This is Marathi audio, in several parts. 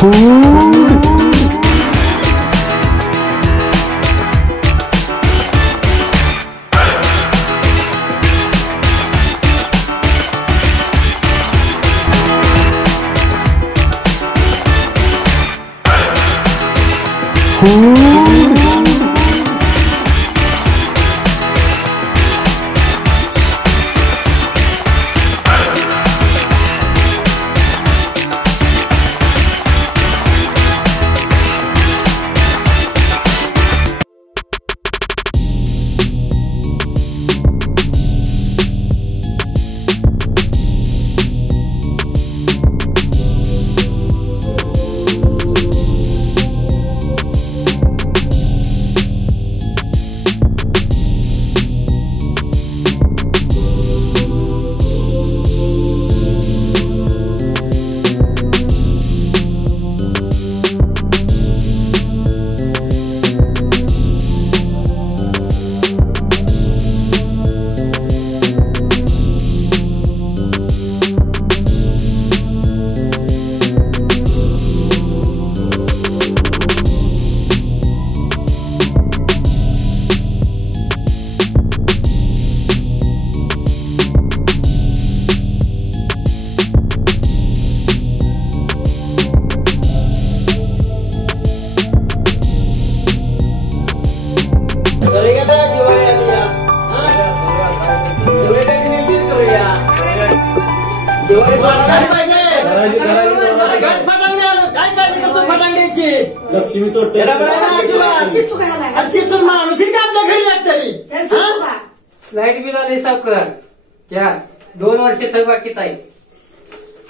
लक्ष्मी तो माणूस आपल्या घरी लागतरी लाईट बिल आले सावकार क्या 2 वर्ष तर बाकीच आहे.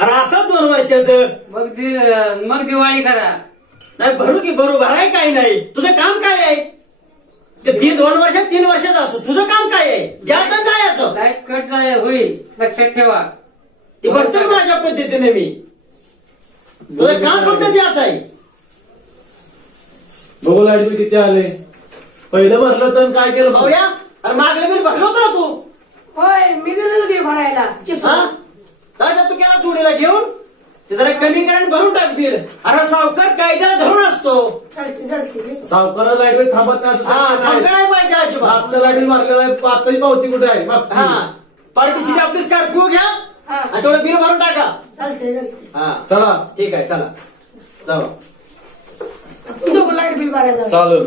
अरे असं 2 वर्षाचं मग दिवाळी करा. नाही भरू की भरू भराय काय नाही. तुझं काम काय आहे ते 2 वर्षात 3 वर्षाचं असो. तुझं काम काय आहे द्यायचं जायचं. लाईट कट होईल लक्षात ठेवा. ते भरतो माझ्या पद्धतीने मी. तुझं काम फक्त द्यायचं आहे. बघू लाईट बिल किती आले. पहिलं भरलं तर काय केलं भाऊया. अरे मागलं बिल भरलं होतं ना तू. होय मी गेलो ते भरायला. काय तू केला चुडीला घेऊन ते जरा कमी करा भरून टाक बिल. अरे सावकार कायद्याला धरून असतो. सावकारा लाईट बिल थांबत नाही पाहिजे अजिबात. मागचं लाईट बिल मारलेलं आहे. पातळी पावती कुठे आहे. पाडतीशी आपलीच कारकू घ्या आणि थोडं बिल भरून टाका. हा चला ठीक आहे चला जाऊ. लाईट बिल भरायला चालेल.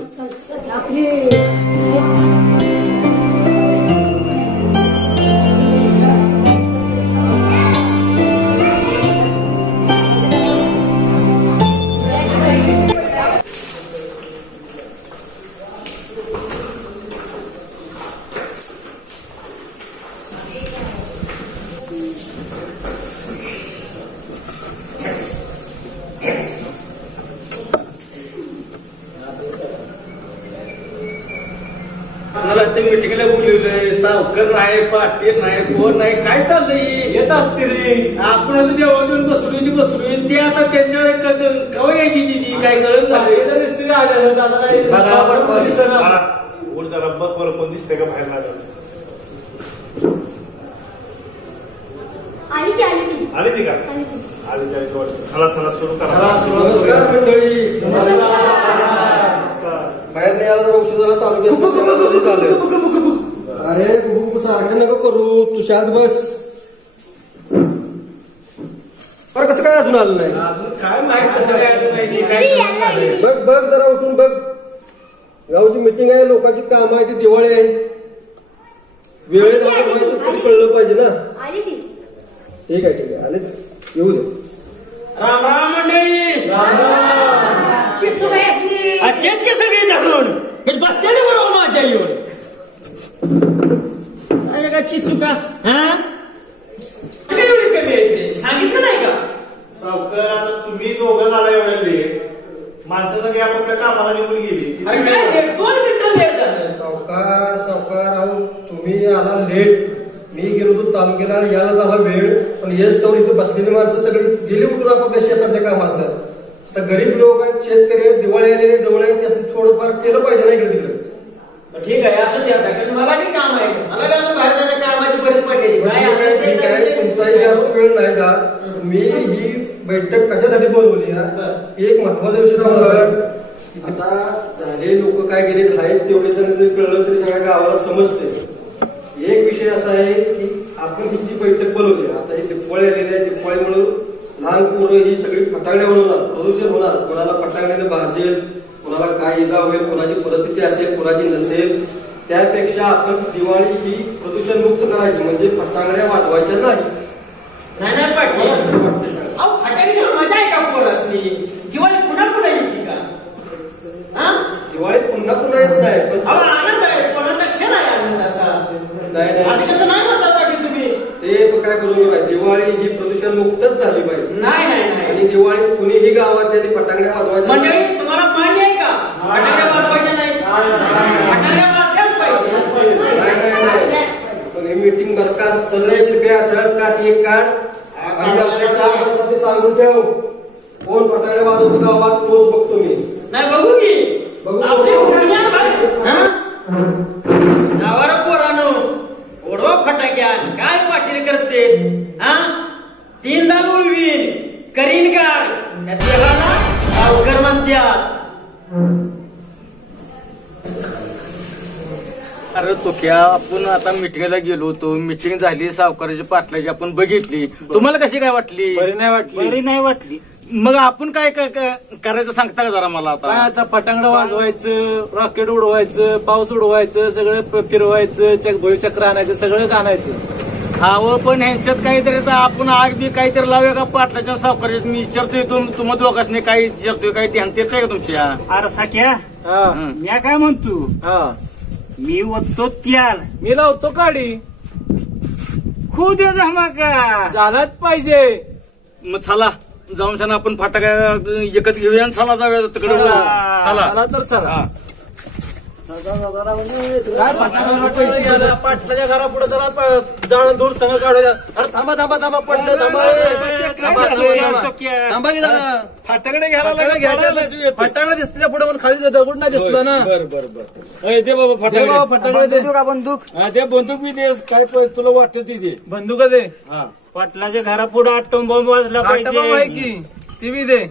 मला ते मिटिंगला बोलवलंय. सावकर नाही पाटील नाही कोण नाही काय चाललंय. येत असते रे. आपण आता देवा देऊन बसलोय ते आता त्यांच्या कवा यायची दिदी काय कळत नाही. जरा बघ बरं कोण दिसतंय का बाहेर लागलं. आली ती का आली जायचं वाटतं. चला चला सुरू करा. नमस्कार मंडळी. बाहेर नाही आला तर औषधाला तालुक्यात. अरे सारखं नको करू. तू शांत बस. अरे कसं काय अजून आलं नाही. अजून काय माहित कसं काय बघ बघ जरा उठून बघ. गावची मिटिंग आहे. लोकांची काम आहे. ती दिवाळी आहे. वेळेत व्हायचं तरी कळलं पाहिजे ना. ठीक आहे आले येऊ दे. राम राम मंडळी. चेच के सगळी धरून बसते बरोबर माझ्या येऊन का चिचुका एवढी कमी आहे. सांगितलं नाही का सावकार आता तुम्ही दोघं झाला एवढ्या लेट. माणसं सगळी आपल्या कामाला निघून गेली. 2 मिनिटं लेट झालं. सावकार अहो तुम्ही आला लेट. मी गेलो होतो तालुक्याला यायला झाला वेळ. पण येस तर इथे बसलेली माणसं सगळी गेली उठून आपापल्या शेतातल्या कामात. आता गरीब लोक आहेत शेतकरी आहेत दिवाळी आलेले जवळ आहेत त्यासाठी थोडंफार केलं पाहिजे ना इकडे तिकडे. ठीक आहे असं द्या कारण मला बी काम आहे. मला काय बाहेर जायच्या कामाची बरीच पडलेली काय असेल ते. तुमचाही जास्त वेळ नाही का. मी ही बैठक कशासाठी बोलवली एक महत्वाचा विषय सांगा. आता झाले लोक काय गेले आहेत तेवढे जण जरी कळलं तरी सगळ्या गावाला समजते. एक विषय असा आहे की आपण ही जी बैठक बोलवली आता हे दिवाळी आलेली आहे. दिवाळीमुळे लहान पोरं ही सगळी फटाकड्या होणार प्रदूषण होणार. कोणाला फटाकड्याने भाजेल, कोणाला काय इजा होईल, कोणाची परिस्थिती असेल, कोणाची नसेल. त्यापेक्षा आपण दिवाळी ही प्रदूषण मुक्त करायची म्हणजे फटाकड्या वाजवायच्या नाही. नाही पाटील, अहो फटाक्याची मजा आहे का पोरासनी? दिवाळी पुन्हा पुन्हा येते का? दिवाळी पुन्हा पुन्हा येत नाही पण आनंद आहे, कोणाचा क्षण आहे आनंदाचा. नाही असं कसं नाही म्हणता पाटील तुम्ही? ते काय बरोबर आहे. दिवाळी ही प्रदूषण मुक्तच झाली पाहिजे. नाही आणि दिवाळीत कुणीही गावात त्यांनी फटाकड्या वाजवायच्या मंडळी, तुम्हाला मान्य आहे का फटाक्या वाजवायच्या नाही? फटाक्या वाजल्याच पाहिजे. नाही मीटिंग बरखास्त चाललंय. शिरप्याचं काठी एक काढ आणि आपल्या 4 माणसांनी सांगून ठेव कोण फटाकड्या वाजवतो गावात तोच बघतो मी. नाही बघू की आपली पोरानो ओढवा फटाक्या काय पाटील करते. 3दा उडवीन करीन काय त्या देहाला सावकर म्हणत्यात. अरे तो क्या आपण आता मिटिंगला गेलो होतो. मिटिंग झाली, सावकाराची पाटलाची आपण बघितली. तुम्हाला कशी काय वाटली? बरी नाही वाटली. मग आपण काय करायचं सांगता का जरा मला? काय आता आता फटांगडं वाजवायचं, रॉकेट उडवायचं, पाऊस उडवायचं, सगळं फिरवायचं, भोईचक्र आणायचं, सगळं आणायचं. हाव पण ह्यांच्यात काहीतरी आपण आग बी काहीतरी लावूया का पाटलाच्या सावकाराच्या? मी विचारतोय तुम्हा दोघांनी काही विचारतोय, काही ध्यान देत काय का तुमच्या? अरे साक्या, मी काय म्हणतो, मी ओततो त्याल, मी लावतो काढी. खूप दे धमाका झालाच पाहिजे. मग चला जाऊन सांगा आपण फटाका एकच घेऊया आणि चला जाऊया तिकडे. चला तर चला. काय पाटलाच्या घरापुढे चला जाळून दूर संघ काढूया. अरे थांबा थांबा थांबा पडलं. थांबा की जरा. फटाकडे घ्यायला फटाकडे दिसल्या पुढे पण खाली दगड नाही दिसला ना. बरं दे बाबा फटाकडे दे. बंदूक दे बंदूक बी दे. काय तुला वाटतं ती दे बंदूक दे. पाटलाच्या घरापुढे आटोम बॉम्ब वाजला पाहिजे की ती बी दे.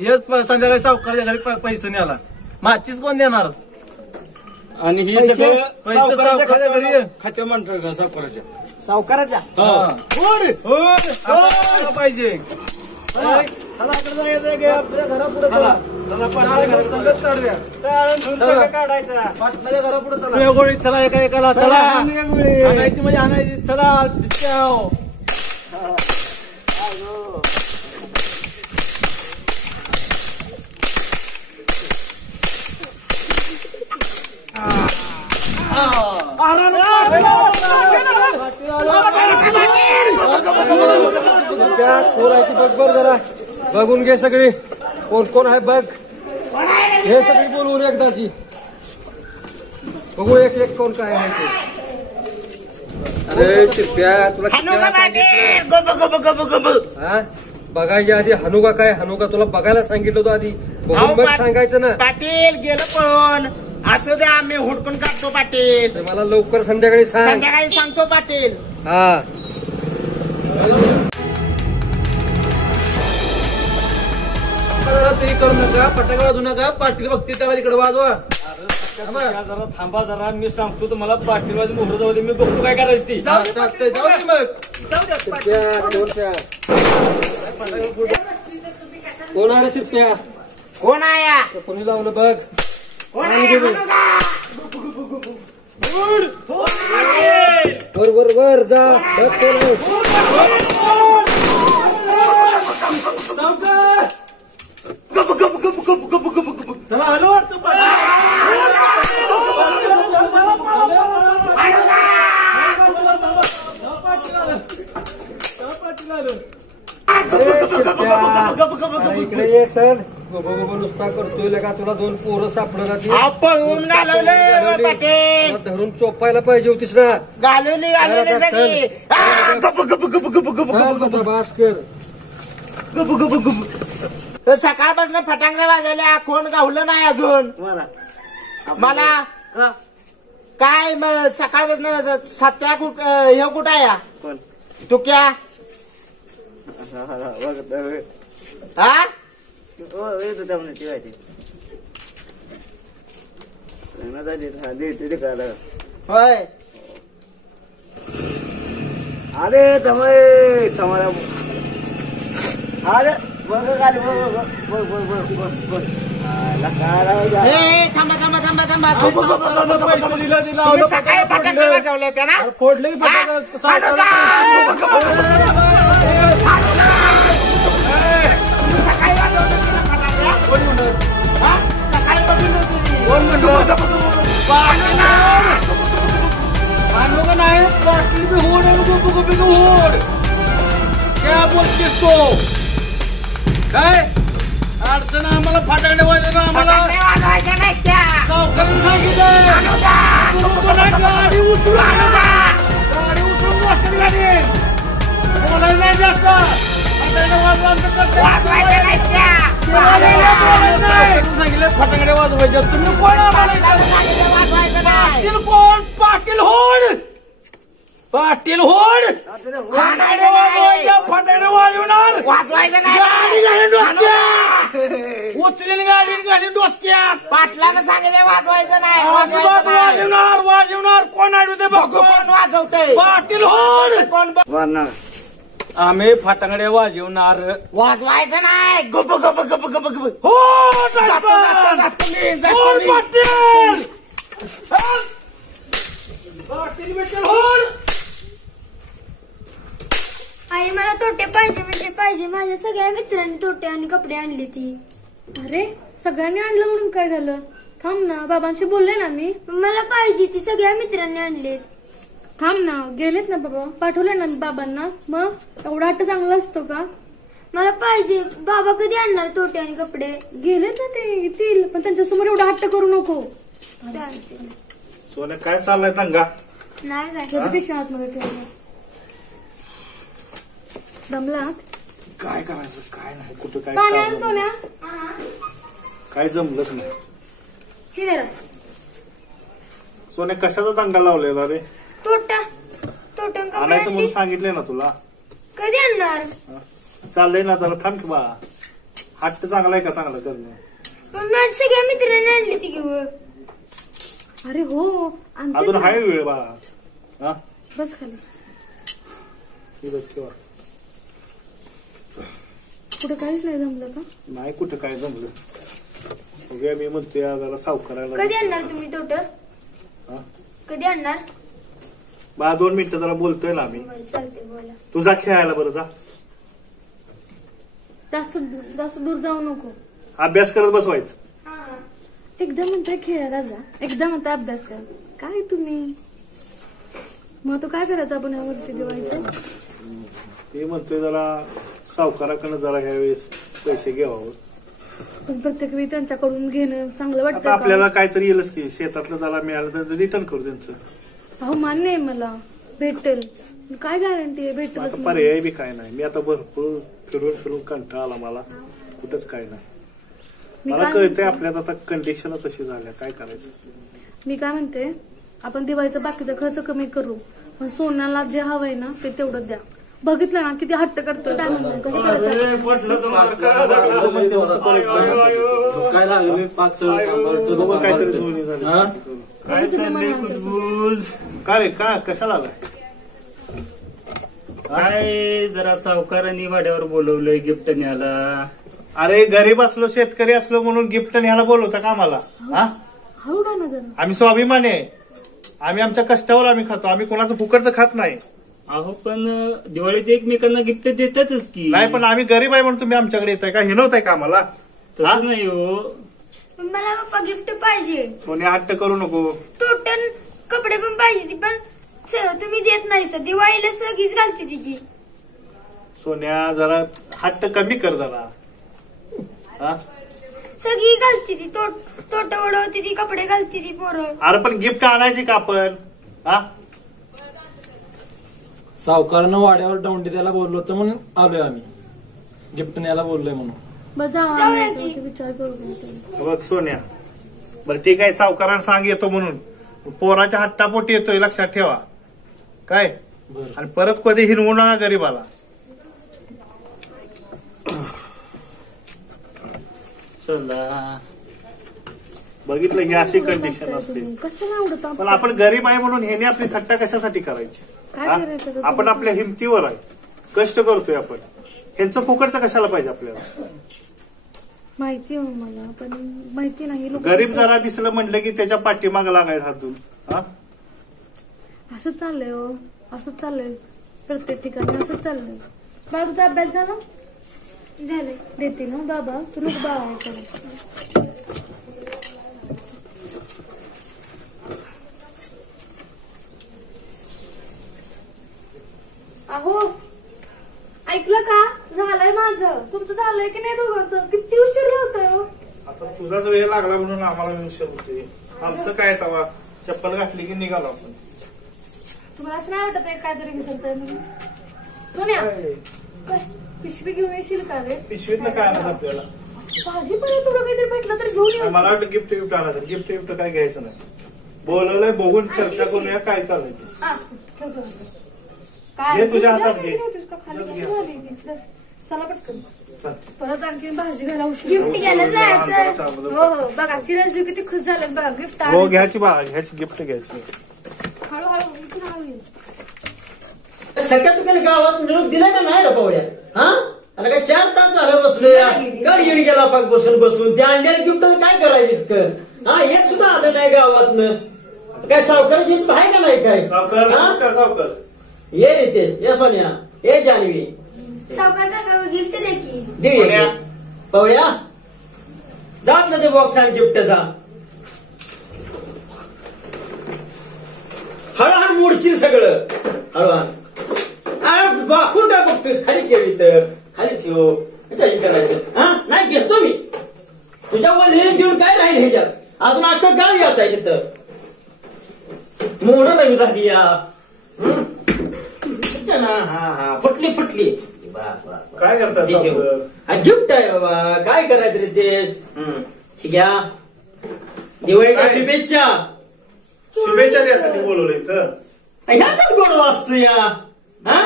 येस संध्याकाळी सावकाराच्या घरी पैसे नाही आला माचीच कोण देणार? आणि ही सगळं घरी खात्या म्हणतात का सावकाराच्या? सावकाराच्या पाहिजे. काढायचा पाटलाच्या घरापुढे चला. गोळीत चला एका एकाला चला. आणायची म्हणजे आणायची. चला दिसत्या. बघ जरा बघून घे सगळी कोण कोण आहे बघ. हे सगळी बोलवून एकदाची बघू एक एक कोण काय आहे ते. अरे शिरप्या तुला बघायच्या आधी हनुका काय हनुका तुला बघायला सांगितलं होतं आधी. बघून बघ सांगायचं ना. पाटील गेलं पण असू द्या आम्ही हुडकून काढतो पाटील. मला लवकर संध्याकाळी सांग. संध्याकाळी सांगतो पाटील. हा ते करू नका. फटाका वाजवू नका. पाटील बघते तेव्हा तिकडे वाजवा. जरा थांबा जरा. मी सांगतो तुम्हाला पाटीलवाजी मोहर जाऊ दे. मी बघतो काय करायची ती. चालतंय जाऊ दे मग. कोण आहे शिरप्या? कोण आहे? कोणी लावलं बघ. कोण आहे? वर वर वर जा बघ कोण आहे. चला आलो वाटतं. इकडे ये चल. नुसता करतोय का तुला 2 पोरं सापडणार. पळवून घालवलं पाटील. धरून चोपायला पाहिजे होतीस ना. घालवली सगळी. सकाळपासून फटांगड्या वाजवल्या कोण गावलं नाही अजून मला. काय सकाळपासून सत्या हे कुठं आहे? टुक्या हा येतो त्यामुळे ती माहिती होय अरे तमय तमारा अरे बघ गाडी बघ ए, थांबा थांबा थांबा थांबा पैसे दिला तुम्ही सकाळी फटाके वाजवले होते ना फोडले की हा? फटाका तुम्ही सकाळी वाजवले होते ना फटाके? हा? सकाळी बघितली होती. मानव का नाही बाटली भी होड आणि गोपी गोपी होड क्या बोलतेस तो काय अडचण आम्हाला फाटाकडे वाजवलं आम्हाला फटाके वाजवायचे नाहीत त्या. सावकारांनी सांगितलं अनुदान. गाडी उचलून गाडी उचलून बसली गाडी बोलायला नाही जास्त फटाकडे वाजवा आमचं कर्तव्य. वाजवायचे नाहीत त्या. सांगितलं फटाकडे वाजवायचे तुम्ही कोण आम्हाला सांगितलं वाजवायचं नाही. पाटील कोण पाटील होड पाटील होड फटाकडे वाजवायच्या फटाकडे वाजवणार वाजवायचं गाडी घालीन नाही. डोसक्यात उचलीन गाडी घालीन डोसक्यात पाटलानं सांगितलं वाजवायचं नाही. अजिबात वाजवायचं नाही. वाजवणार वाजवणार कोण आठवते बघू कोण वाजवतंय. पाटील होड कोण बघ- आम्ही फटाकडे वाजवणार वाजवायचं नाही. गप गप गप गप गप. हो जातो, जातो, जातो मी, जातो होड मी. पाटील पाटील बिटील होड आई मला तोटे पाहिजे म्हणजे पाहिजे. माझ्या सगळ्या मित्रांनी तोटे आणि कपडे आणले ती. अरे सगळ्यांनी आणलं म्हणून काय झालं? थांब ना, बाबांशी बोलले ना मी. मला पाहिजे ती सगळ्या मित्रांनी आणले. थांब ना, गेलेत ना बाबा, पाठवले ना मी बाबांना. मग एवढा हट्ट चांगला असतो का? मला पाहिजे. बाबा कधी आणणार तोटे आणि कपडे? गेलेत ना ते, येतील, पण त्यांच्यासमोर एवढा हट्ट करू नको. चालते. सोन्या काय चाललाय दंगा नाही काय जरा पिशव्या आतमध्ये ठेवल्या. दमलात? काय करायचं काय नाही कुठं काय पाणी आण चाललं सोन्या. नाही. काय जमलंच नाही हे जरा सोन्या कशाचा दंगा लावलेला रे तोटा तोटे आणि कपडे आणायचं म्हणून आणले. सांगितलंय ना तुला कधी आणणार? चाललंय ना जरा थांब की बा हट्ट चांगला आहे का चांगला करणं पण माझ्या सगळ्या मित्रांनी आणले ती घेऊन. अरे हो, आणते अजून ना. आहे वेळ बा हा बस खाली. ही बघ ठेवा कुठे काहीच नाही जमलं का? नाही कुठं काय जमलं बघूया मी म्हणते जरा सावकारायला कधी आणणार तुम्ही तोट? हा? कधी आणणार? बा 2 मिनिटं जरा बोलतोय ना आम्ही बरं चालते बोला. तुझा खेळायला बरं जा जास्त जास्त दूर जाऊ नको. अभ्यास करत बसवायचं हा हा. एकदा म्हणताय खेळायला जा, एकदा म्हणताय अभ्यास कर. काय तुम्ही मग तो काय करायचं आपण यावर्षी दिवाळीचं? ते म्हणतोय जरा सावकाराकडनं जरा ह्या वेळेस पैसे घ्यावं पण प्रत्येक वेळी त्यांच्याकडून घेणं चांगलं आता वाटतं आपल्याला का? काहीतरी येईलच की शेतातलं जरा मिळालं तर रिटर्न करू त्यांचं अहो मान्य आहे मला, भेटेल. काय गॅरंटी आहे भेटेलच आता म्हणून? पर्याय बी काय नाही मी आता भरपूर फिरून कंटाळा आला मला कुठंच काय नाही मी मला काय कळतंय म्हणते? आपल्यात आता कंडिशन तशी झाल्या काय करायचं मी काय म्हणते, आपण दिवाळीचा बाकीचा खर्च कमी करू, पण सोन्याला जे हवंय ना ते तेवढं द्या. बघितलं ना किती हट्ट करतोय. काय म्हणताय, कसं करायचं? काय लागले पाच बघू काहीतरी जुळणी झाली काय चाललंय कुजबूज काय रे का कशाला आलाय काय जरा सावकारांनी वाड्यावर बोलवलंय गिफ्ट न्यायला. अरे गरीब असलो शेतकरी असलो म्हणून गिफ्ट न्यायला बोलवता का आम्हाला हा हळू का ना जरा. आम्ही स्वाभिमानी आहे आम्ही आमच्या कष्टावर आम्ही खातो आम्ही कोणाचं फुकटचं खात नाही अहो पण दिवाळीत एकमेकांना गिफ्ट देतातच की. नाही पण आम्ही गरीब आहे म्हणून तुम्ही आमच्याकडे येताय का हिनवताय का आम्हाला हा? तसं नाही हो. पण मला पप्पा गिफ्ट पाहिजे. सोन्या हट्ट करू नको तोटन कपडे पण पाहिजे ती, पण तुम्ही देत नाही सर. दिवाळीला सगळीच घालते ती की. सोन्या जरा हट्ट कमी कर जरा हा सगळी घालते ती. तोट उडवते ती, कपडे घालते ती पोरं. अरे पण गिफ्ट आणायची का आपण हा सावकारानं वाड्यावर दौंडी द्यायला बोललो होतं म्हणून आलोय आम्ही. गिफ्ट न्यायला बोललोय म्हणून. बरं जाऊ, जाऊया आम्ही की. विचार करू काहीतरी. बघ सोन्या बरं ठीक आहे सावकारांना सांग येतो म्हणून पोराच्या हट्टापोटी येतोय लक्षात ठेवा काय आणि परत कधी हिनवू नका गरीबाला चला बघितलं ही अशी कंडिशन असते. कशाला आवडत पण आपण गरीब आहे म्हणून ह्याने आपली थट्टा कशासाठी करायची? काय हा? करायचं तर आपण आपल्या हिमतीवर आहे, कष्ट करतोय आपण. ह्यांचं फुकटचं कशाला पाहिजे आपल्याला? माहिती आहे मला, पण माहिती नाही लोक गरीब जरा दिसलं म्हटलं की त्याच्या पाठीमाग लागायचं हातून. हा असं चाललंय हो, असंच चाललंय प्रत्येक ठिकाणी, असंच चाललंय. बाबा तुझा अभ्यास झाला? झालंय. देते ना बाबा, तू नको बाबा करा. अहो ऐकलं का? झालंय माझं, तुमचं झालंय की नाही दोघांचं? किती उशीर लावतोय हो. आता तुझाच वेळ लागला म्हणून आम्हाला विषय होते. आमचं काय तवा चप्पल घातली की निघालो आपण. तुम्हाला असं नाही वाटत आहे काहीतरी विसरतोय म्हणून? सोन्या काय, पिशवी घेऊन येशील का रे? पिशवीतलं काय आणायचं आपल्याला? भाजी पण थोडं काहीतरी भेटलं तर घेऊन ये. मला वाटतं गिफ्ट आणायचं. गिफ्ट काय घ्यायचं नाही. बोलवलंय, बघून चर्चा करूया काय चाललंय ते. हा, ठेव, ठेव. काय घे तुझ्या हातात घे. खाली कसं झाली ती? चला पटकन. चल. परत आणखी भाजी घ्यायला उशीर. गिफ्ट घ्यायला जायचं. चांगलं. हो हो, बघा चिरंजीव किती खुश झाले बघा. गिफ्ट हो घ्यायची बा, घ्यायची गिफ्ट घ्यायची. हळूहळू इथून हळू ये. सगळ्या तुला गावात निरोप दिला का नाही रे पवड्या? हा आता काय 4 तास झालं बसलोया. कर येऊन गेला पाक बसून त्या आणलेल्या गिफ्ट काय करायचं इतकं? हा एक सुद्धा आलं नाही गावातनं. काय सावकाराचीच आहे का नाही काय? सावकार हा? नमस्कार सावकार. ये रितेश, ये सोन्या, ये जान्हवी, सावकार काका गिफ्ट दे की. दे पवड्या. पवड्या जात ना ते बॉक्स आणि गिफ्टचा. हळूहळू मोडशील सगळं. हळूहळू वाकून काय बघतोस? खाली ठेवी तर खाली ठेव. काही करायचं हा नाही घेतो मी. तुझ्या वजनी देऊन काय राहील ह्याच्यात? अजून अख्खं गाव याच आहे तिथं. मोड नवी झाली या. हा फुटली. काय करतात सावकार? गिफ्ट आहे बाबा, काय करायचं रे तेच. ठीक आहे, दिवाळीच्या काय? शुभेच्छा. शुभेच्छा द्यासाठी बोलवलंय तर. ह्यातच गोड वाचतो या. हा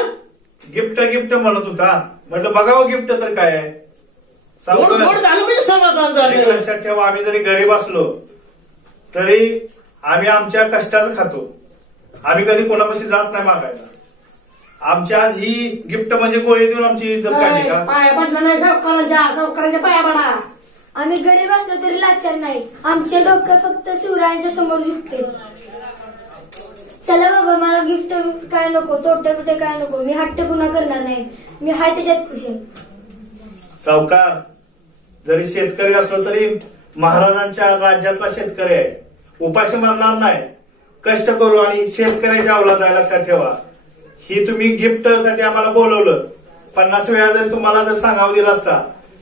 गिफ्ट म्हणत होता. म्हटलं बघावं गिफ्ट तर काय आहे. गोड गोड सावकार झालं म्हणजे समाधान एक झालं. लक्षात ठेवा, आम्ही जरी गरीब असलो तरी आम्ही आमच्या कष्टाचं खातो. आम्ही कधी कोणापाशी जात नाही मागायला. आमच्या आज ही गिफ्ट म्हणजे गोळी देऊन आमची इज्जत काढली का? पाया पडला नाही सावकारांच्या पाया पडा. आम्ही गरीब असलो तरी लाचार नाही. आमचे डोकं फक्त शिवरायांच्या समोर झुकते. चला बाबा, मला गिफ्ट काय नको, तोटे कुठे काय नको. मी हट्ट पुन्हा करणार नाही. मी हाय त्याच्यात खुश आहे. सावकार जरी शेतकरी असलो तरी महाराजांच्या राज्यातला शेतकरी आहे. उपाशी मारणार नाही. कष्ट करू आणि शेतकऱ्याच्या अवलाद आहे, लक्षात ठेवा. ही तुम्ही गिफ्ट साठी आम्हाला बोलवलं. 50 वेळा जरी तुम्हाला जर सांगावं दिलं असता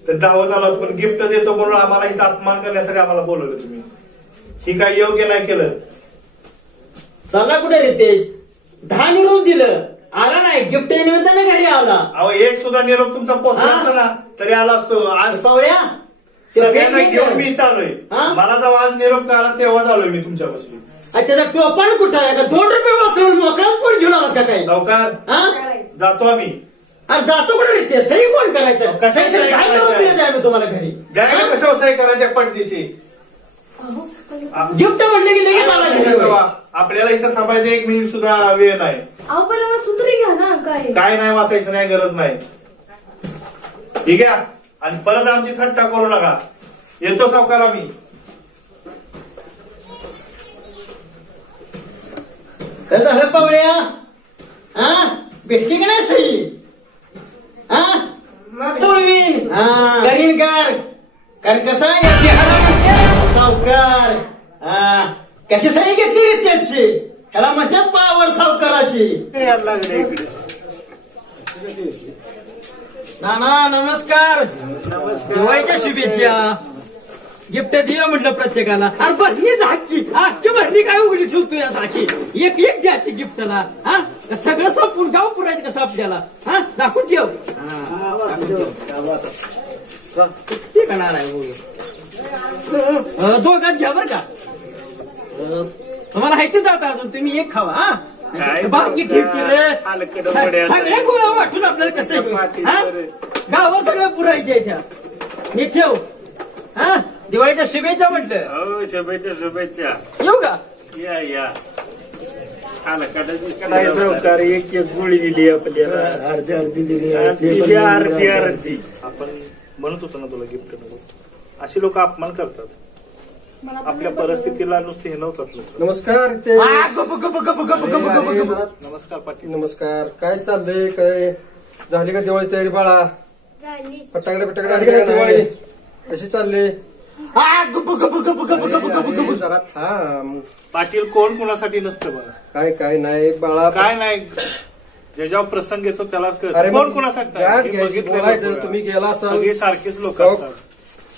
तर 10 झालं. पण गिफ्ट देतो म्हणून आम्हाला इथं अपमान करण्यासाठी आम्हाला बोलवलं तुम्ही. ही काही योग्य नाही केलं. चला कुठे रितेश? 10 निरोप दिलं, आला नाही. गिफ्ट निमित्तानं घरी आला. अहो एक सुद्धा निरोप तुमचा पोहोचला असता ना तरी आला असतो. आज पवड्या सगळ्यांना घेऊन मी इथं आलोय. हा? मला जेव्हा आज निरोप कळाला तेव्हाच आलोय मी तुमच्यापाशी. त्याचा टोपान कुठं आहे का? 2 रुपये वाचून मोकळाच कोण घेऊन आलास का काही? सावकार हा जातो आम्ही. अरे जातो कुठे रितेश? सही कोण करायचं? कसं सही सही काय करून करायचं? दिलं आम्ही तुम्हाला घरी? गायला कसं व्यवसाय करायच्या पडदिशी. गिफ्ट म्हणलं की लगेच आला घरी. आपल्याला इथं थांबायचं 1 मिनिट सुद्धा वेळ नाही. अहो पहिला वाचून तरी घ्या ना. काय नाही वाचायचं नाही, गरज नाही. ठीक आहे. आणि परत आमची थट्टा करू नका. येतो सावकार आम्ही. कसं झालं पवड्या? हा भेटली का नाही सही? हा तोळवीन करीन कर. कारण कसं आहे सावकार कशी सही घेतली रे त्याची? त्याला म्हणतात पावर सावकाराची. नाना नमस्कार. दिवाळीच्या शुभेच्छा. गिफ्ट दिलं म्हटलं प्रत्येकाला. अरे भरणी झाकी अख्खी भरणी काय उघडी ठेवतोय साची? एक द्यायची गिफ्टला. हा सगळं संपून गाव पुरायचं कसं आपल्याला? हा दाखवून ठेव. ते करणार आहे बोल. दोघात घ्या बरं का. तुम्हाला माहिती जात अजून तुम्ही एक खावा. हा बाकी ठेवतील सगळ्या गोळा वाटून आपल्याला कसं गावात सगळं पुरायचे त्या. नीट ठेव. हा दिवाळीच्या शुभेच्छा म्हटलं. हो शुभेच्छा शुभेच्छा. येऊ का? या काय सावकार एक गोळी दिली आपल्याला अर्धी अर्धी दिली अर्धी. आपण म्हणत होतो ना तुला गिफ्ट नको. अशी लोक अपमान करतात. आपल्या परिस्थितीला नुसते हे नव्हतात लोक. नमस्कार नमस्कार पाटील. नमस्कार. काय चाललंय? काय झाली का दिवाळी तयारी बाळा? झाली. फटाकडे आली का दिवाळी? कशी चालली? जरा थांब. पाटील कोण कोणासाठी नसतं बघा. काय नाही बाळा. काय नाही ज्याच्यावर प्रसंग येतो त्यालाच अरे कळतं. मग कोण कोणासाठी गाठ नाही. हे घ्यायची, बघितलंय बोलायचं. लोकं. तुम्ही गेला असाल सगळे सारखेच लोक हो. असतात.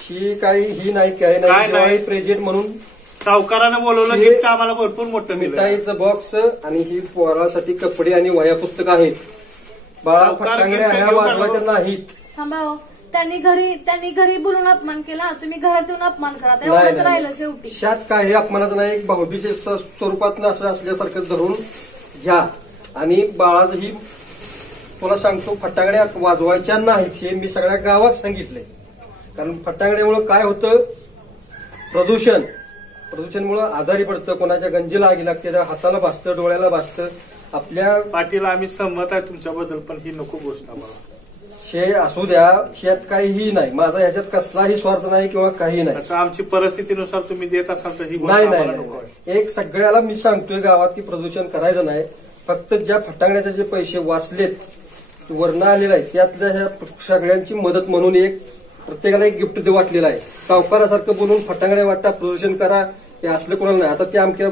ही काही ही नाही काय काय नाही नाही. प्रेझेंट म्हणून सावकारानं बोलवलं हे- गिफ्ट आम्हाला भरपूर मोठं मिळालं. मिठाईचं बॉक्स आणि ही पोरासाठी कपडे आणि वह्या पुस्तक आहेत. बाळा सावकार फटांगड्या gift ह्या घेऊन वाजवायच्या आलो. नाहीत. थांबा हो. त्यांनी घरी बोलून अपमान केला, तुम्ही घरात येऊन अपमान करा. नाही, तेवढंच नाही. राहिलं शेवटी. शात काय हे अपमानाचं नाही. एक भाऊबीचे स्वरूपात असं असल्यासारखं धरून घ्या. आणि बाळाचं ही तुला सांगतो फटाकड्या वाजवायच्या नाहीत हे मी सगळ्या गावात सांगितलंय. कारण फटाकड्यामुळं काय होतं, प्रदूषणमुळं आजारी पडतं. कोणाच्या गंजीला आगी लागते, त्या हाताला भासतं, डोळ्याला भासतं. आपल्या पाटील आम्ही सहमत आहे तुमच्याबद्दल पण ही नको गोष्ट आम्हाला. शे असू द्या, ह्यात काहीही नाही. माझा ह्याच्यात कसलाही स्वार्थ नाही किंवा काही नाही. आता आमची परिस्थितीनुसार तुम्ही देत असाल तर ही गोष्ट नाही आम्हाला नाही नको आहे. नाही. एक सगळ्याला मी सांगतोय गावात की प्रदूषण करायचं नाही. फक्त ज्या फटाकड्याचे जे पैसे वाचलेत वरनं आलेले आहेत त्यातल्या ह्या सगळ्यांची मदत म्हणून एक प्रत्येकाला एक गिफ्ट वाटलेलं आहे. सावकारासारखं बोलून फटाकड्या वाटा, प्रदूषण करा हे असलं कोणाला नाही. आता ते अमक्या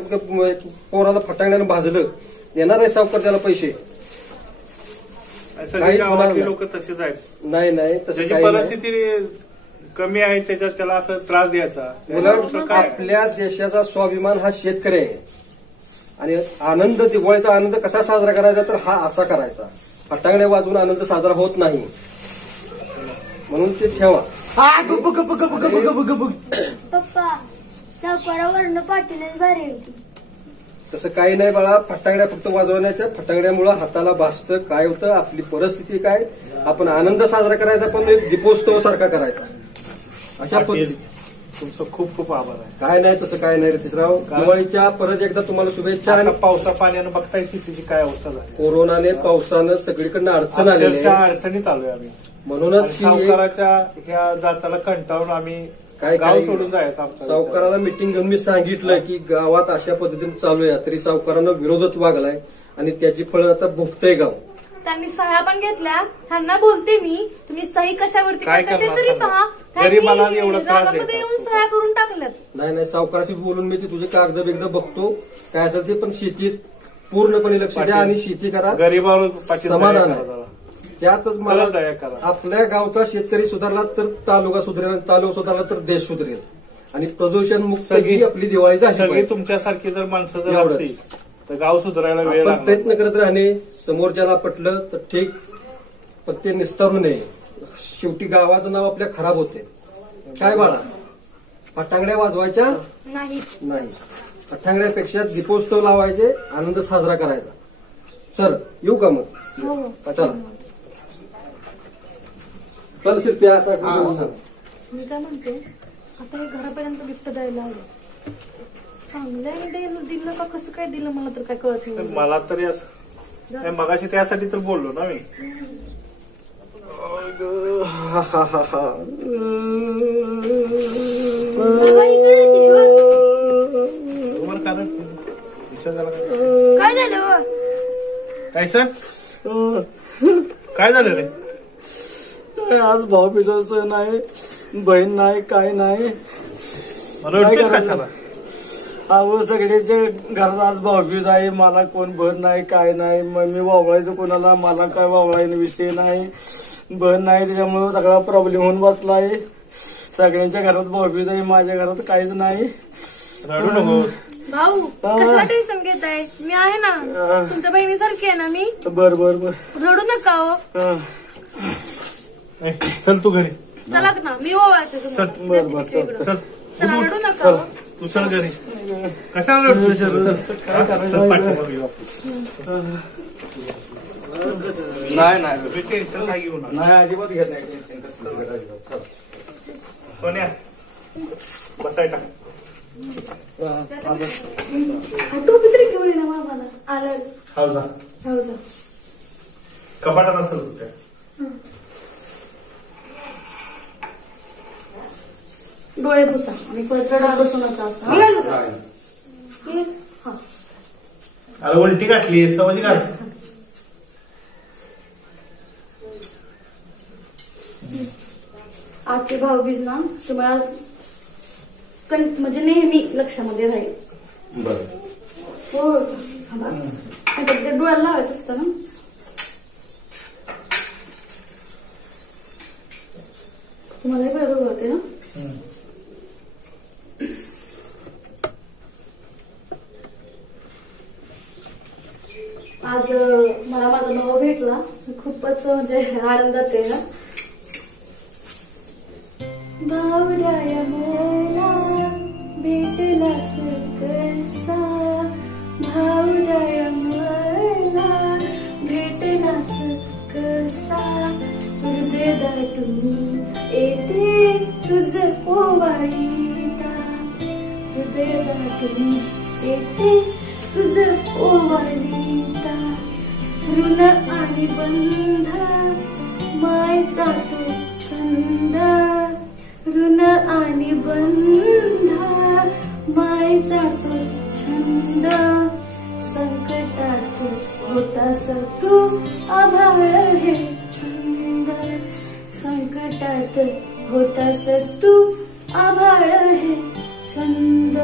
पोराला फटाकड्यानं भाजलं, देणार आहे सावकार त्याला पैसे? सगळी काहीच गावातली होणार लोक तसेच आहेत. नाही तसं ज्याची काही नाही. परिस्थिती कमी आहे त्याच्यात त्याला असं त्रास द्यायचा. उलट त्याच्यानुसार काय आपल्या देशाचा स्वाभिमान हा शेतकरी आहे. आणि आनंद, दिवाळीचा आनंद कसा साजरा करायचा तर हा असा करायचा. फटाकड्या वाजवून आनंद साजरा होत नाही. म्हणून ते ठेवा. पप्पा सावकारावरनं पाटीलच भारी होती. तसं काही नाही बाळा. फटाकड्या फक्त वाजवण्याच्या फटाकड्यामुळे हाताला भासतं. काय होतं, आपली परिस्थिती काय, आपण आनंद साजरा करायचा पण एक दीपोत्सव सारखा करायचा. अशा पद्धती. तुमचं खूप खूप आभार आहे. काय नाही तसं काय नाही रतीशराव. दिवाळीच्या परत एकदा तुम्हाला शुभेच्छा. आता आणि पावसा पाण्यानं बघताय शेतीची काय अवस्था झाली. कोरोनाने पावसानं सगळीकडनं अडचण आलेली अक्षरशः आहे. अडचणीत आलोय आम्ही. म्हणूनच आणि ही सावकाराच्या ह्या जाचाला कंटाळून आम्ही काय गाव काय सोडून जायचं आमचा विचार. सावकाराला मिटिंग घेऊन मी सांगितलं की गावात अशा पद्धतीने चालू आहे, तरी सावकारानं विरोधच वागलाय आणि त्याची फळं आता भोगतंय गाव. त्यांनी सह्या पण घेतल्या. त्यांना बोलते मी, तुम्ही सही कशावरती काय करता ते करणार तरी सांगा? पहा. गरीबाला त्यांनी एवढा त्रास रागामध्ये द्यायचा येऊन असतो. सह्या करून टाकल्यात. नाही सावकाराशी बोलून मी ते तुझे कागद बिगद बघतो काय असेल ते, पण शेतीत पूर्णपणे लक्ष द्या आणि शेती करा. गरीबावर पाटील समाधान दया आहे. करा जरा. त्यातच मला खरंच दया करा. आपल्या गावचा शेतकरी सुधारला तर तालुका सुधारेल, तालुका सुधारला तर देश सुधारेल. आणि प्रदूषण मुक्त ही आपली दिवाळी झाली सगळी पाहिजे. तुमच्यासारखी जर माणसं जर एवढंच. असतील तर गाव सुधारायला वेळ आपण लागणार. प्रयत्न करत राहणे. समोरच्याला पटलं तर ठीक, पण ते निस्तारू नये. शेवटी गावाचं नाव आपल्या खराब होते. काय बाळा, फटांगड्या वाजवायच्या नाही. नाही. फटांगड्यापेक्षा दीपोत्सव लावायचे, आनंद साजरा करायचा. सर येऊ का मग? हो चला चल शिल्प्या आता. मी काय म्हणते, आता हे घरापर्यंत गिफ्ट द्यायला हवं. चांगलं दिलं का कसं काय दिलं मला तर काय कळत तर नाही. मला तरी असं नाही, मगाशी त्यासाठी तर बोललो ना मी. बाबा, ही काय होती हो? बरोबर कारण विचार झाला का? काय झालं हो? काय सर काय झालं रे? आज भाऊबीजा सण आहे, बहीण नाही, काय नाही. मला वाटतेस कशाला? अहो सगळ्याच्या घरात आज भाऊबीज आहे, मला कोण बहीण नाही, काय नाही. मग मी वावळायचं कोणाला, मला काय वावळायचा विषय नाही. बहीण नाही त्याच्यामुळे सगळा प्रॉब्लेम होऊन बसलाय. सगळ्यांच्या घरात भाऊबीज आहे, माझ्या घरात काहीच नाही. रडू नको. भाऊ कशाला टेन्शन घेताय? मी आहे ना, तुमच्या बहिणीसारखी आहे ना मी. बर बर बर. रडू नका हो. ए, चल तू घरी चला ना, मी ओवाळते तुम्हाला. बर बर चल. चला, रडू नका हो. तू चल घरी. कशाला रडू? चल पाठीमागे येऊ आपण. नाही टेन्शन काय घेऊ नका. नाही, अजिबात घेत नाही टेन्शन कसलं. सोन्या बसायला टोपी तरी घेऊन ये ना मामाला. आलं हाव जा राहू जा. कपाटात असेल कुठे. डोळे पुसा आणि परत रडत बसू नका असं. निघालो का? हा. अरे उलटी गाठली सवजी घाल. आजची भाऊबीज ना तुम्हाला म्हणजे नेहमी लक्षामध्ये राहील. बरं. हो थांबा. नाहीतर ते डोळ्याला लावायचं असतं ना. तुम्हालाही बरोबर होते ना. आज मला माझा भाऊ भेटला. खूपच म्हणजे आनंदात आहे ना. भावराया मला भेटलास कसा. भावराया मला भेटलास कसा. हृदय दाटून येते तुझं ओवाळीता. हृदय दाटून येते तुझं ओवाळीता. ऋण आणि बंध मायचा तो छंद. ऋण आणि बंध मायचा तो छंद. संकटात होतास तू आभाळ हे छंद. संकटात होतास तू आभाळ हे छंद.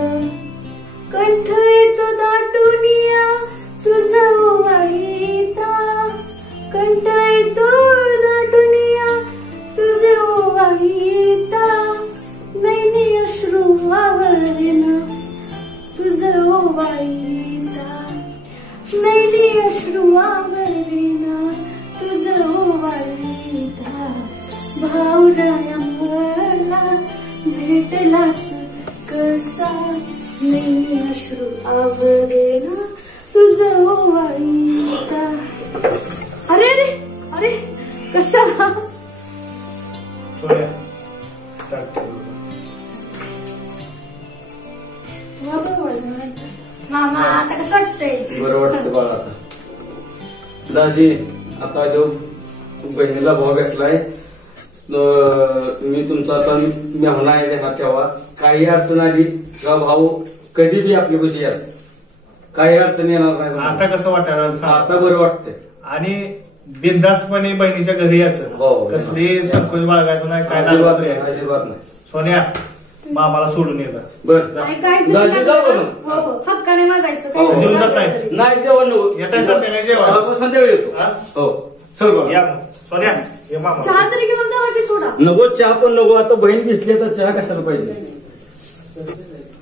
कंठ येतो दाटूनिया तुझा ओवाळीता. कंठ येतो दाटूनिया तुझा ओवाळीता. नैनी अश्रू वावरेना तुझं ओवाळीता. नैनी अश्रू वावरेना तुझं ओवाळीता. भावराया मला भेटलास कसा. नैनी अश्रू आवरेना तुझं ओवाळीता. अरे अरे अरे कशा मामा आता कसं वाटतंय? बरं वाटतं बाळा आता. दाजी आता जो बहिणीला भाव भेटलाय मी तुमचा आता मेहना आहे ध्यानात ठेवा. काही अडचण आली का भाऊ कधी बी आपली कशी याल. काही अडचण येणार नाही. आता कसं वाटायला आता बरं वाटतंय. आणि बिनधास्तपणे बहिणीच्या घरी यायचं. हो. कसली संकोच बाळगायचं नाही. काय अजिबात नाही. नाही, अजिबात नाही. सोन्या मामाला सोडून येतात. बरं काय दाजी जाऊ का मग? हो हो हक्काने मागायचं. हो, काही जेवून नाही. जाताय? नाही जेवण नको. येताय संध्याकाळी जेवण? आपण संध्याकाळी येतो. हा? हो चल बाबा. या मग. सोन्या ये मामा. चहा तरी घेऊन जावा की थोडा. नको चहा पण नको. आता बहीण दिसली तर चहा कशाला पाहिजे.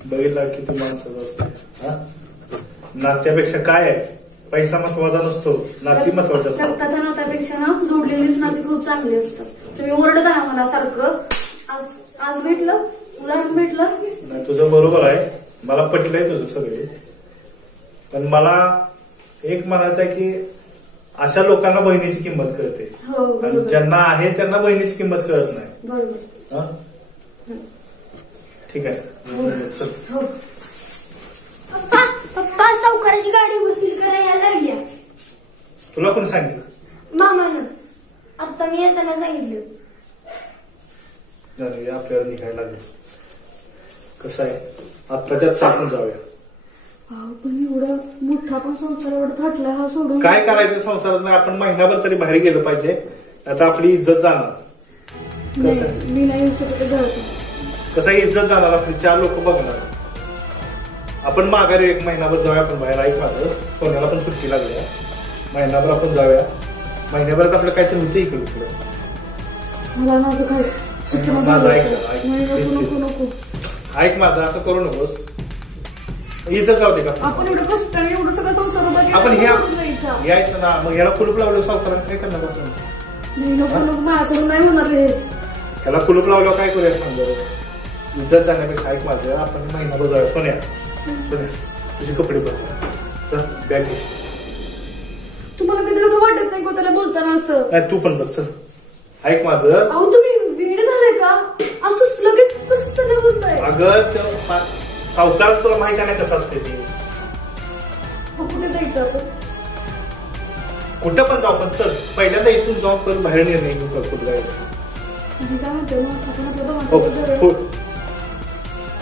बघितला किती माणसं असतात. हा? नात्यापेक्षा काय आहे. पैसा महत्वाचा नसतो. नाती महत्वाचं असतं. रक्ताच्या नात्यापेक्षा ना जोडलेलीच नाती खूप चांगली असतात. तुम्ही ओरडता ना मला सारखं. आज आज भेटलं उदाहरण भेटलं. नाही, तुझं बरोबर आहे. मला पटलंय तुझं सगळे. पण मला एक म्हणायचं आहे की अशा लोकांना बहिणीची किंमत कळते. हो आणि बरोबर ज्यांना आहे त्यांना बहिणीची किंमत कळत नाही. बरोबर. हा? ठीक आहे चल. हो पप्पा पप्पा सावकाराची गाडी वसूल करायला लागल्या. तुला कोण सांगितलं? मामानं आता मी येताना सांगितलं. झालं, या आपल्याला निघायला लागेल. कसं आहे आत्ताच्यात टाकून जाऊया. पण एवढा मोठा पण संसार एवढा थाटला हा सोडून. काय करायचं संसारात नाही. आपण महिनाभर तरी बाहेर गेलं पाहिजे. आता आपली इज्जत जाणार. कसं आहे? मी नाही येऊ शकत घरात. कसं आहे, इज्जत जाणार आपली. 4 लोक बघणार. आपण माघारी 1 महिनाभर जाऊया आपण बाहेर. ऐक माझं. सोन्याला पण सुट्टी लागली आहे. महिनाभर आपण जाऊया. महिन्याभरात आपलं काहीतरी होतं इकडे तिकडे. मला नव्हतं काय माझं ऐक जरा, ऐक. नको नको. ऐक माझं. असं करू नकोस. इज्जत जाऊ दे का. आपण एवढं कष्टाने एवढं सगळं संसार उभा केला. आपण करून जायचा. यायचं ना. मग याला कुलूप लावलं सावकाराने काय करणार आपण. नाही नको नको माझ्याकडून नाही होणार हे. त्याला कुलूप लावलं काय करूया सांग बरं. इज्जत जाण्यापेक्षा ऐक माझं. आपण महिनाभर जाऊया. सोन्या सोन्या तुझे कपडे बघ. बॅग घे. तुम्हाला कधी असं वाटत नाही को त्याला बोलताना असं. नाही तू पण बघ. चल ऐक माझं. अहो तुम्ही वेड झालाय का असंच लगेच कसं तरी बोलताय. अगं सावकारच तुला माहिती आहे ना कसं असते ते. कुठे जायचं आपण? कुठं पण जाऊ पण चल पहिल्यांदा इथून जाऊ पण बाहेर निर्णय घेऊ कुठं जायचं. मी काय म्हणते मग आपण आपल्या हो बाबांच्या हो घरी-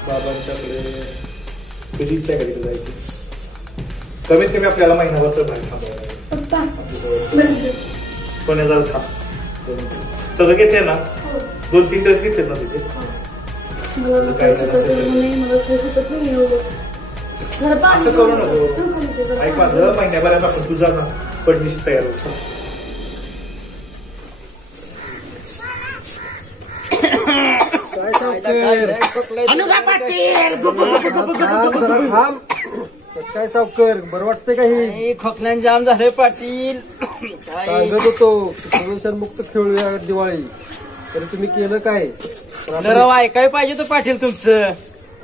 बाबांच्याकडे तुझीच्याकडे जायची. कमीत कमी आपल्याला महिनाभर तर बाहेर थांबायला लागेल. पप्पा बरं. सोन्या जरा थांब. सगळं घेते ना 2-3 ड्रेस घेतलेत ना तुझे. मला काय काय करायचं सुचत नाही, मला काय सुचत नाही एवढं. जरा पाणी असं करू घेऊन नको. जा. ठेवू खाली ते जरा ऐक पाणी. माझं महिन्याभरात आपण तुझा ना पडदिशी तयार होतो. काय सावकर अनुजा पाटील गुप गुप गुप गुप थांब जरा थांब. कसं काय सावकर बरं वाटतंय काही? खोकल्यान जाम झालंय पाटील. सांगत होतो प्रदूषण मुक्त खेळूया दिवाळी, तरी तुम्ही केलं काय? राव ऐकाय पाहिजे तो पाटील तुमचं.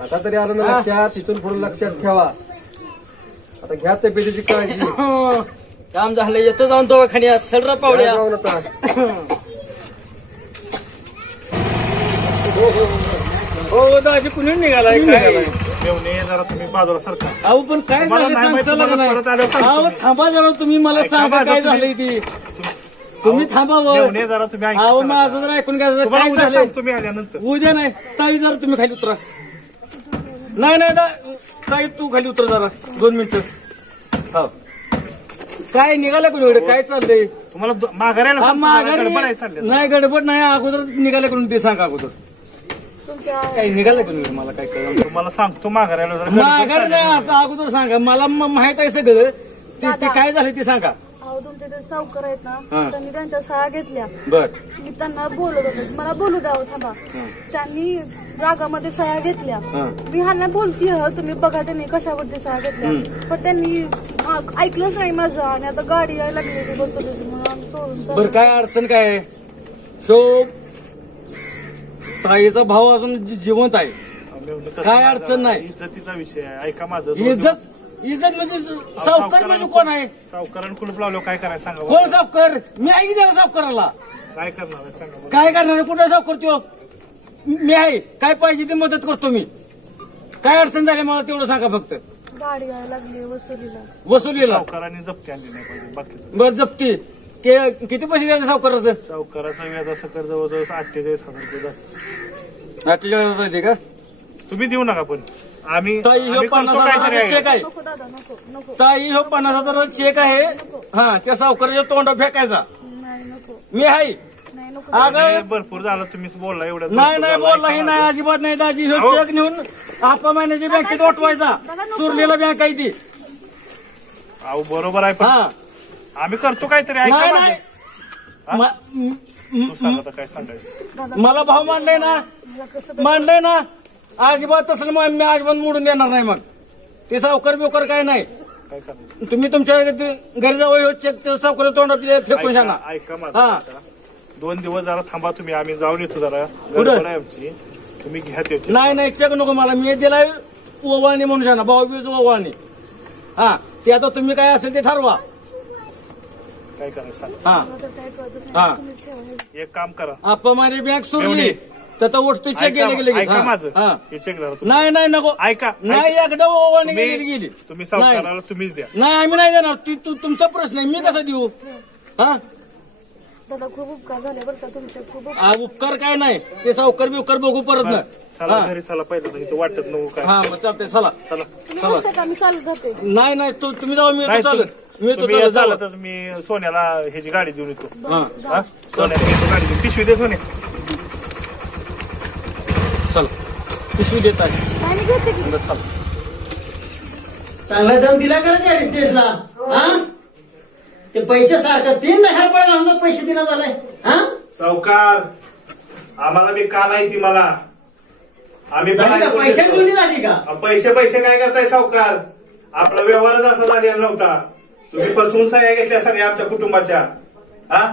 आता तरी आलं ना लक्षात, तिथून पुढे लक्षात ठेवा. आता घ्या तब्येतीची काळजी. काम झालं येतो जाऊन दवाखान्यात. चल रा पावड्या. जाऊन आता. हो दाजी कुणी निघालाय काय? मेवणे जरा तुम्ही बाजूला सरका. अहो पण काय तुम्हाला झालं नाही माहिती, सांगता मला नाही. परत आल्यावर सांगतो अहो मी. थांबा जरा तुम्ही मला ऐका सांगा माझं काय तुम्ही. झालंय ती. तुम्ही थांबावं. मेवणे जरा तुम्ही ऐका अहो जरा. माझं जरा ऐकून घ्या. तुम्हाला काय उद्या झालंय सांगतो मी आल्यानंतर. उद्या नाही ताई जरा तुम्ही खाली उतरा. नाही नाही ताई तू खाली उतर जरा 2 मिनिटं. हो काय निघालं कोणी एवढं काय चाललंय? तुम्हाला माघारायला हा, सांगतो, माघारी गडबड आहे चाललेलं. नाही गडबड नाही अगोदर निघालं करून ते सांगा अगोदर. तुमच्या काय निघालं कोणी मला काय कळलं. तुम्हाला सांगतो माघारायला जरा गडबड माघार चाललेलं. नाही आता अगोदर सांगा मला माहित आहे सगळं. ते काय झालं ते सांगा. अहो तुमचे ते सावकार आहेत हा. ना, त्यांनी त्यांच्या सह्या घेतल्या. बर मी त्यांना बोलत होते, मला बोलू द्यावं थांबा. त्यांनी रागामध्ये सह्या घेतल्या. हा. मी ह्यांना बोलतीय तुम्ही बघा त्यांनी कशावरती सह्या घेतल्या, पण त्यांनी ऐकलंच नाही माझं. आणि आता गाडी यायला लागली होती बसवली म्हणून आम्ही सोडून बर चाललो. काय अडचण काय आहे? शो ताईचा भाव अजून जिवंत आहे. मेवणे तसं काय माझा अडचण नाही. इज्जतीचा विषय आहे. ऐका माझं. इज्जत म्हणजे सावकार म्हणजे कोण आहे? सावकारानं कुलूप लावलं काय करायचं सांगा बरं. कोण सावकार? मी ऐकी द्या सावकाराला. काय करणार आहे सांगा बरं. काय करणार कुठे सावकार तो? मी आहे काय पाहिजे ती मदत करतो मी. काय अडचण झाली मला तेवढं सांगा फक्त. गाडी यायला लागली वसुलीला. वसुलीला सावकाराने जप्ती आणली नाही पाहिजे बाकीचं. बर जप्ती किती पैसे द्यायचं सावकाराचं? सावकाराचा व्याज सकट जवळजवळ 48,000 रुपये झाले. 48,000 येते का? तुम्ही देऊ नका पण आम्ही ताई ह्यो आम्ही करतो 50,000 काहीतरी चेक आहे. नको दादा नको नको. ताई ह्यो 50,000 चेक आहे. हा त्या सावकाराच्या तोंडा फेकायचा. नाही नको. मी आहे. नाही नको. अगं नाही, भरपूर झालं तुम्हीच बोलला एवढं. नाही नाही बोलला हे नाही अजिबात नाही दाजी. ह्यो चेक नेऊन आपा महिन्याची बँकेत ओटवायचा. सुरलेला बँक आहे ती. अहो बरोबर आहे पण हा आम्ही करतो काहीतरी. ऐका नाही माझं. नाही तू सांग आता काय सांगायचं. मला भाव मानलाय ना, मानलाय ना. अजिबात तसं मग मी अजिबात मोडून देणार नाही. मग ते सावकार बिवकर काय नाही. काय करायचं. तुम्ही तुमच्या घरी जाऊ चेक सावकार तोंडात फेकून सांगा. ऐका हा. माझं. 2 दिवस जरा थांबा तुम्ही. आम्ही जाऊन येतो जरा. कुठं? गडबड आहे आमची. तुम्ही घ्या त्याची. नाही नाही चेक नको मला. मी दिलाय ओवाळणी म्हणून सांगा. भाऊबीज ओवाळणी. हा ते आता तुम्ही काय असेल ते ठरवा. काय करायचं सांग. हा मला तर काय कळतच हा. नाही. तुम्हीच ठेवा. एक काम करा. आपा माझी बँक सुरली एवढी. तर उठतो चेक गेले गेले ऐका माझं. हा हे चेक जरा तुम्ही. नाही नाही नको. ऐका. नाही एकदा ओवाळणी गेली गेली. तुम्ही नाही सावकाराला तुम्हीच द्या. नाही, आम्ही नाही देणार. तुमचा प्रश्न आहे. मी कसा देऊ? हा दादा खूप उपकार झाले बरं का तुमचे. खूप उपकार काय नाही. ते सावकार बिवकार बघू परत ना. चला घरी चला पहिलं तर इथं वाटत नको काय. हा मग चालतंय चला. चला. तुम्ही म्हणता का मी चालत जाते? नाही नाही तुम्ही जाऊ. मी नाही, येतो चालत. मी येतो तुम्ही चालत जाऊ. चालतच मी सोन्याला ह्याची गाडी देऊन येतो. हा हा? सोन्याला घेतो गाडी देऊन. पिशवी दे सोन्या. चल पिशवी देत आहे. नाही मी घेते की. चल चांगला दम दिला का रे त्या रितेशला? हा ते पैसे सारखं 3 हरपळ घालून पैसे दिला झालाय. हा सावकार आम्हाला बी का नाही ती मला. आम्ही पण झाली का? ऐकून पैशाची घेतो. जुनी झाली का? पैसे काय करताय सावकार. आपला व्यवहारच असा झालेला नव्हता. तुम्ही फसवून सह्या घेतल्या सगळ्या आमच्या कुटुंबाच्या. हा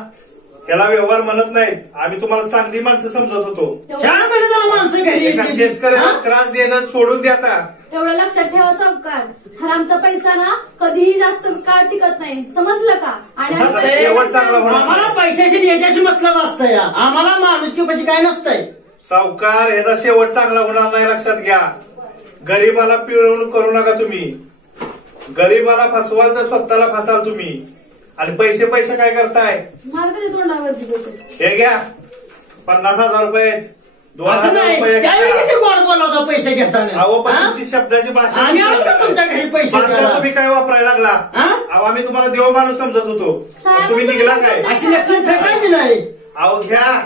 याला व्यवहार म्हणत नाहीत. आम्ही तुम्हाला चांगली माणसं समजत होतो. 4 महिने झाला माणसं घरी एका येते. शेतकऱ्याला हा? त्रास देणं सोडून द्या आता. तेवढं लक्षात ठेवा सावकार. हरामचा पैसा ना कधीही जास्त काळ टिकत नाही, समजलं का? आणि असं आमच्या असतंय. शेवट चांगला म्हणून. आम्हाला पैशाशी याच्याशी मतलब असतं या. आम्हाला माणुसकी पैसे काय नसतंय. सावकार ह्याचा शेवट चांगला होणार नाही, लक्षात घ्या. गरीबाला पिळवणूक करू नका तुम्ही. गरीबाला फसवाल तर स्वतःला फसाल तुम्ही. आणि पैसे काय करताय? मला कधी तोंडावरती देतो. हे घ्या 50,000 रुपये आहेत. असं 2,000 नाही, रुपये त्यावेळी extra. किती गोड बोलला होता पैसे घेताना. अहो पण हा? तुमची शब्दाची भाषा आम्ही आलो का तुमच्या घरी पैसे भाषा द्यायला? तुम्ही काय वापरायला लागला? हा? अहो आम्ही तुम्हाला देव माणूस समजत होतो, साहेब, तुम्ही निघला काय? अशी लक्षात ठेवायची नाही. अहो घ्या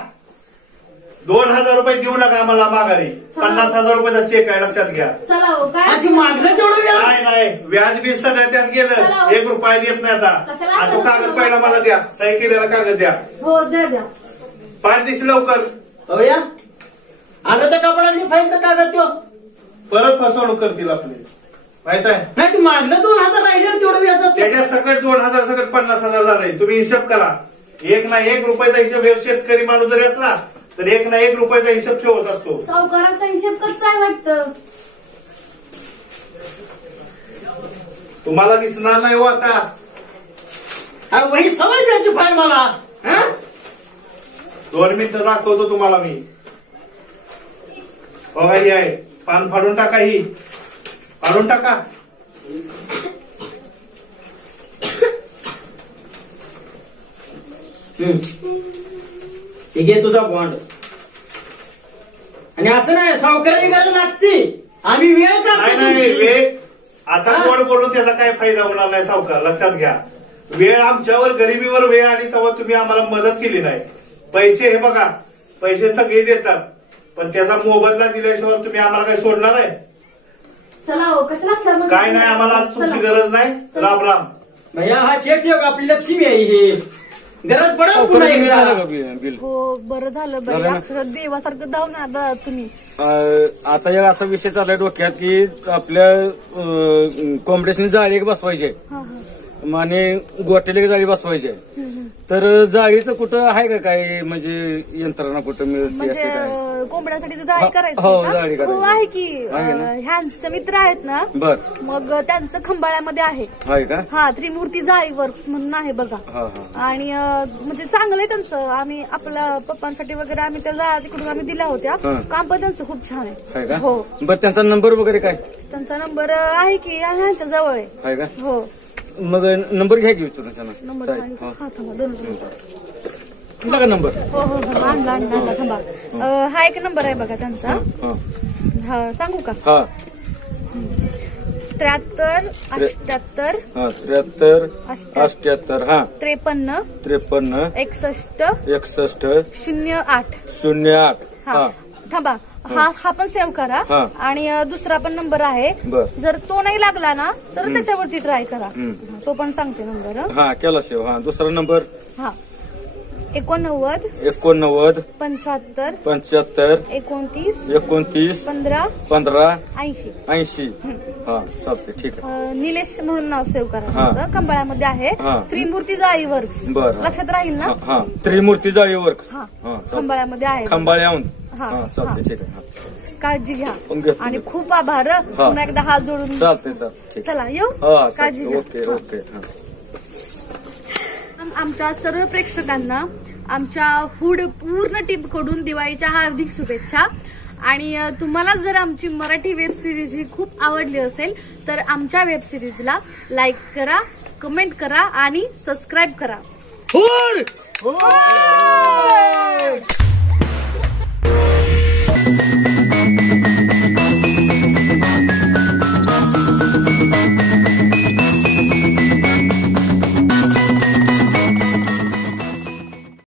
2,000 रुपये देऊ नका आम्हाला माघारी. 50,000 रुपयाचा चेक आहे, लक्षात घ्या. चला हो काय आणि ती मागणं तेवढं व्याज. नाही व्याज बीज सगळं त्यात गेलं. चला. 1 रुपया देत नाही आता. कशाला आणि तो असं कागद करतो? पहिला मला द्या, सही केलेला कागद द्या. हो द्या. पाठ दिवशी लवकर. अवळ्या आलं तर कपडातली फाईल तर कागद त्यो. परत फसवणूक करतील आपली, माहित आहे. नाही ती मागणं 2,000 राहिलं तेवढं व्याजाचं. त्याच्या सकट 2,000 सकट 50,000 झाले. तुम्ही हिशोब करा. 1 ना 1 रुपयाचा हिशोब हे शेतकरी माणूस जरी असला तर 1 ना 1 रुपयाचा हिशोब ठेवत असतो. सावकाराचा हिशेब कच्चा आहे वाटतं. तुम्हाला दिसणार नाही हो आता. अरे वही सवय द्यायची फाईल मला. हा? 2 मिनिटं दाखवतो तुम्हाला मी. बघा ही आहे, पान फाडून टाका. ही फाडून टाका. ठीक आहे तुझा बॉन्ड. आणि असं नाही सावकाराची गरज लागते. आम्ही वेळ नाही काढतो नाही तुमची. वेळ आता हा? गोड बोलून त्याचा काय फायदा होणार नाही सावकार, लक्षात घ्या. वेळ आमच्यावर गरिबीवर वेळ आली तेव्हा तुम्ही आम्हाला मदत केली नाही. पैसे हे बघा, पैसे सगळे देतात, पण त्याचा मोबदला दिल्याशिवाय तुम्ही आम्हाला काही सोडणार आहे? चला हो कशाला असला मग? काय नाही, आम्हाला तुमची गरज नाही. राम राम. भैया हा चेक ठेव, आपली लक्ष्मी आहे ही. गरज पडेल पुन्हा एकदा. बिल हो बरं झालं बाई. झालं ना? अक्षरात देवासारखं जाऊ ना आता तुम्ही. आता एक असा विषय चाललाय डोक्यात की आपल्या कॉम्पिटिशन जाळी एक बसवायचे हा. आणि गोट्याला एक जाळी बसवायचे. तर जाळीचं कुठं आहे का काय, म्हणजे यंत्रणा कुठं मिळते असे काय? म्हणजे कोंबड्यासाठी ते जाळी करायची हो, का? जाळी करायची. हो आहे की. आहे ना? ह्यांचे मित्र आहेत ना, बर मग त्यांचं खंबाळ्यामध्ये आहे. आहे का? हा त्रिमूर्ती जाळी वर्क्स म्हणून आहे बघा. हा हा आणि म्हणजे चांगलं आहे त्यांचं. आम्ही आपल्या पप्पांसाठी वगैरे आम्ही त्या जाळ्या तिकडून आम्ही दिल्या होत्या. हा. काम पण त्यांचं खूप छान आहे. आहे का? हो. बर त्यांचा नंबर वगैरे काय त्यांचा नंबर आहे की ह्यांच्या जवळ आहे. आहे का? हो मग नंबर घ्या की विचारून त्यांना. नंबर आहे. हो. हा थांबा 2 मिनिटं. तुमचा का नंबर? हो हो हो आणला थांबा. हा एक नंबर आहे बघा त्यांचा. हा हा सांगू का? हा 73 78 हा 73 78 हा 53 53 61 61 08. 08 हा हा थांबा. हा पण सेव्ह करा. हा. आणि दुसरा पण नंबर आहे. बर. जर तो नाही लागला ना तर त्याच्यावरती ट्राय करा. हम्म. तो पण सांगते नंबर. हा केला शेव. हा दुसरा नंबर हा 89 89 75 75 29 29 15 15 80. 80 हा चालते ठीक आहे. निलेश म्हणून नाव सेव्ह करा. हा. त्यांचं खंबाळ्यामध्ये आहे. हा. त्रिमूर्ती जाळी वर्क्स. बरं. लक्षात राहील ना? हा हा त्रिमूर्ती जाळी वर्क. हा हा चालते. खंबाळ्यामध्ये आहे. खंबाळ्याहून हा, हा चालते हा. ठीक आहे. हा. काळजी घ्या. घेतो, आणि घेतो. खूप आभार. पुन्हा एकदा हात जोडून चालते चालते ठीक चला येऊ. हा काळजी चालते. घ्या. ओके हा. ओके हा. आमच्या सर्व प्रेक्षकांना आमच्या पूर्ण टीम कडून दिवाळीच्या हार्दिक शुभेच्छा. आणि तुम्हाला जर आमची मराठी वेब सिरीज ही खूप आवडली असेल तर आमच्या वेब सिरीजला लाईक करा, कमेंट करा आणि सबस्क्राईब करा. होड!